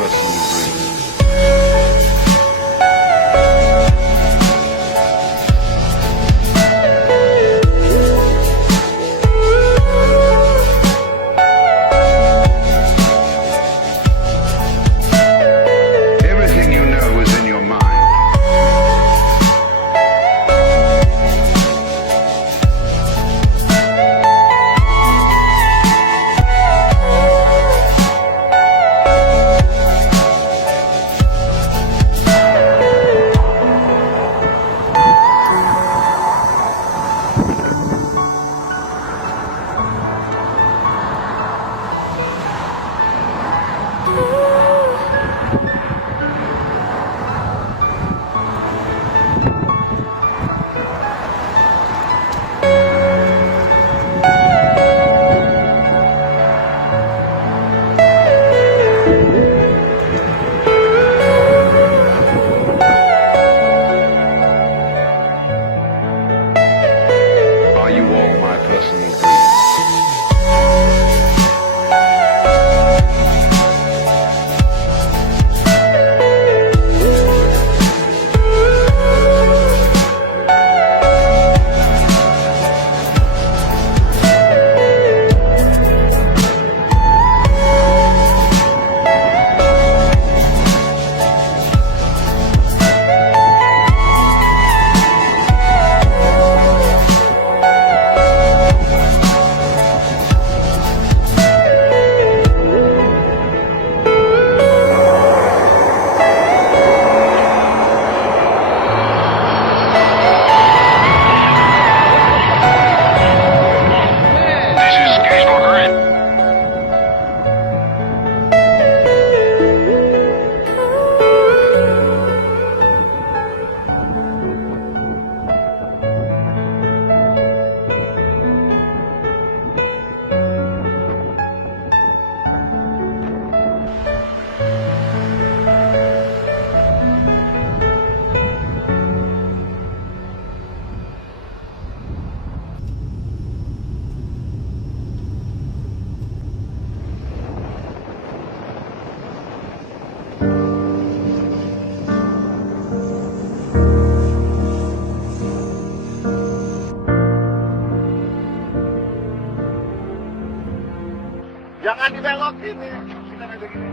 personal dreams. Everything you know is in your mind. Are you all my personal dreams? This is Gage Margaret. Jangan dibelok gini. Kita kayak begini.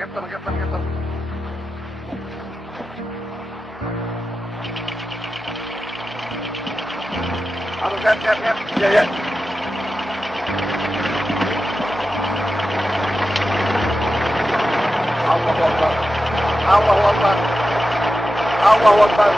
Captain. Harus cap. Ya. Allahu Akbar. Allahu Akbar.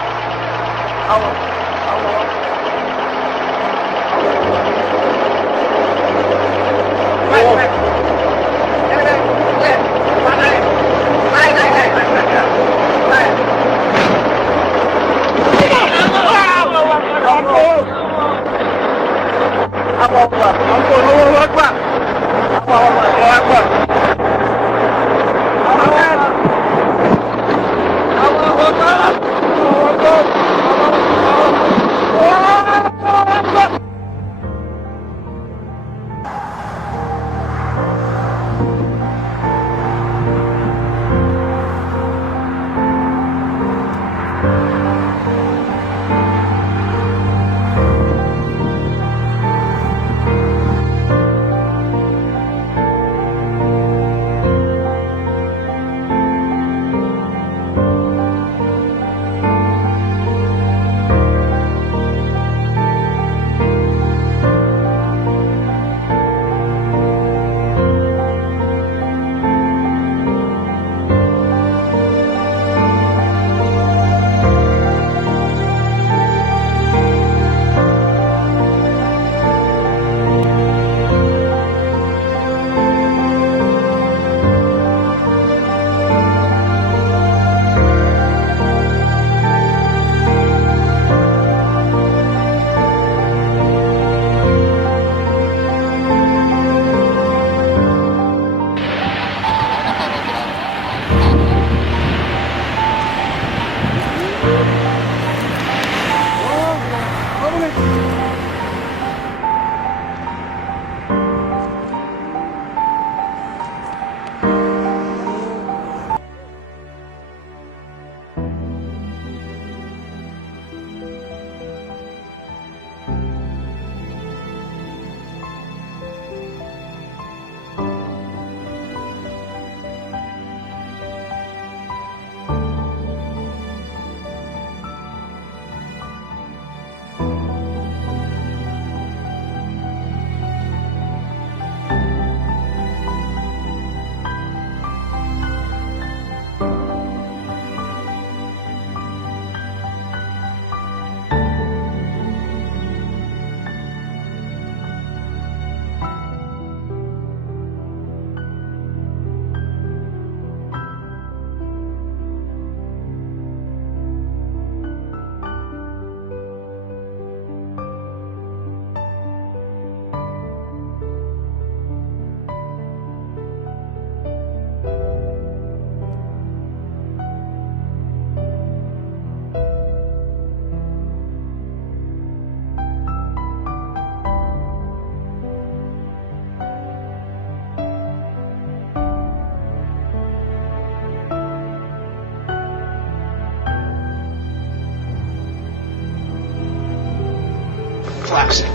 flashing.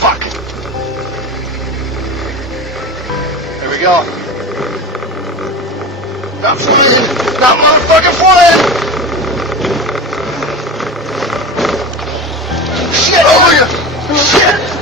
Fuck. Here we go. Not flying! Not motherfucking flying! Shit! Oh, look at shit!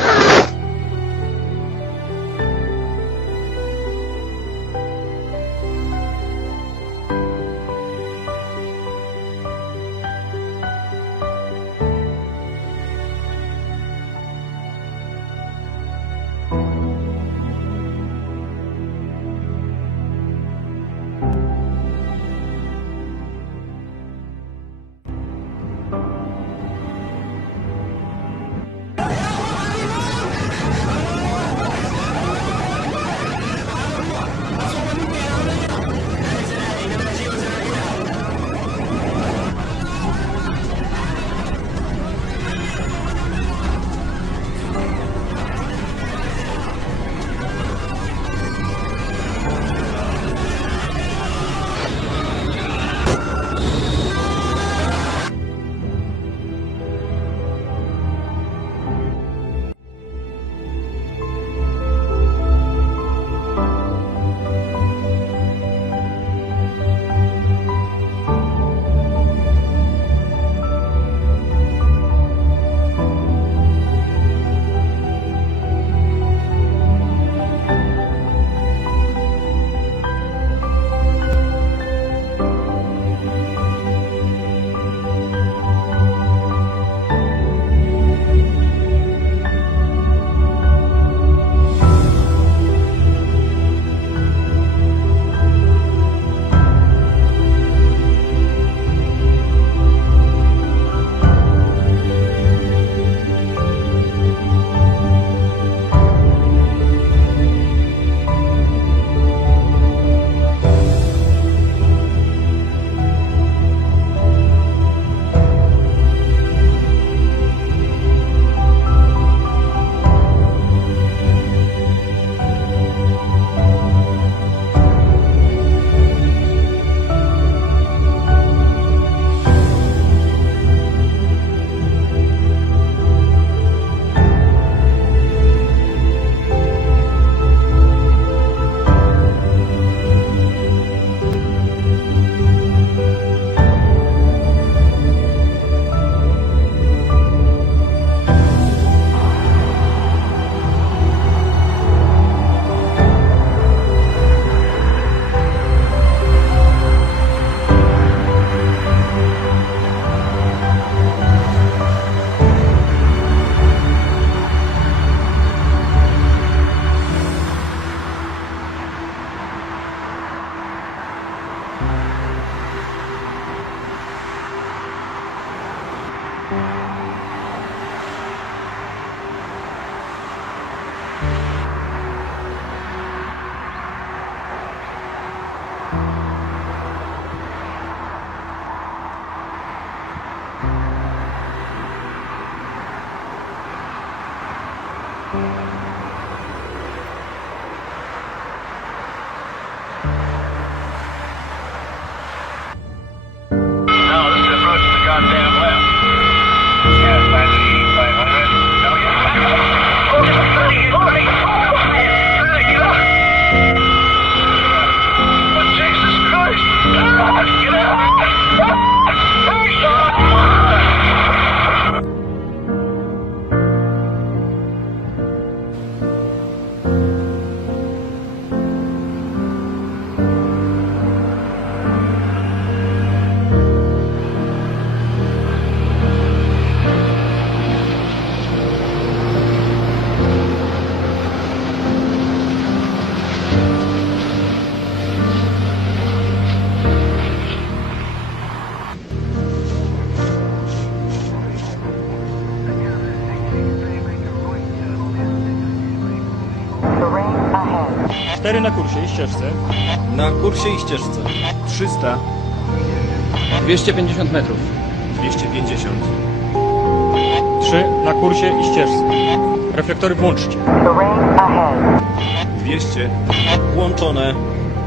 Cztery na kursie i ścieżce. Na kursie i ścieżce. 300. 250 metrów. 250. 3 na kursie i ścieżce. Reflektory włączcie. 200. Włączone.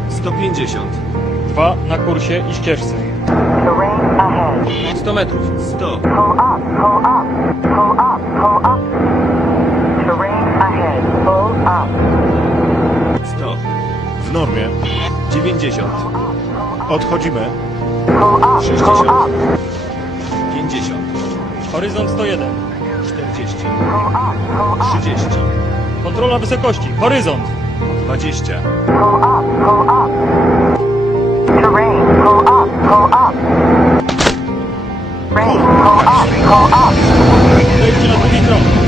150. 2 na kursie i ścieżce. 100 metrów. 100. Pull up, pull up. Pull up, pull up. Terrain ahead, pull up. 100. W normie. 90. Odchodzimy. Pull up, 60. pull up. 50. Horyzont 101. 40. Pull up, pull up. 30. Kontrola wysokości. Horyzont. 20. Pull up, pull up. Terrain, pull up, pull up. Terrain, pull up, pull up. Przejdźcie na drugi krok.